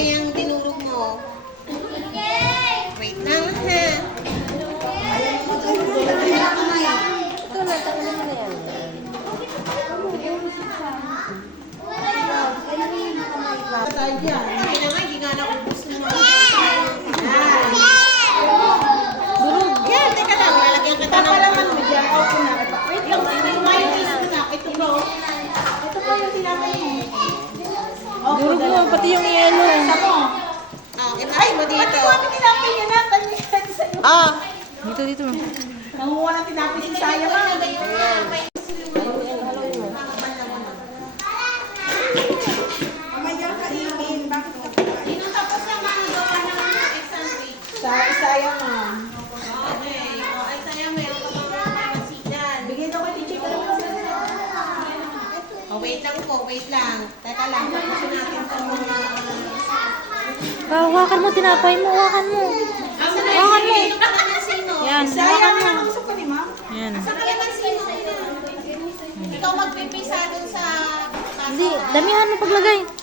ilalagay ang dinurog mo? Wait lang ha. Ito na, tanggalin mo na yan. Tayo dyan. Hindi na nga, hindi nga naubos na mga. Durog. Yan, teka lang. Lalagyan kita ng Papalaman mo dyan. Okay na. wait lang, mayonnaise mo na. Ito ba? Ito ba yung tinapay mo? Durog mo, pati yung yelo. Inay mo dito. Kami tinapay niya na. Tanyan sa'yo. Ah. Dito, dito. Nangunguha ng tinapay si Saya, ma. Mamayang kainin. Bakit ka Sino tapos na magawa ng exam week? Sa Saya, ma. Okay. Ay, sayang meron ka mga masinan. Bigyan daw kay Tichi. Wait lang po, wait lang. Teka lang, tapusin natin itong mga... Hawakan mo, tinapay mo, hawakan mo. Asa na Hawakan mo. yung kalansino? Yan, Saya, hawakan mo. ma. Gusto ko ni ma. Yan. Sa kalansino? Ikaw magpipisa dun sa... Hindi, damihan mo paglagay.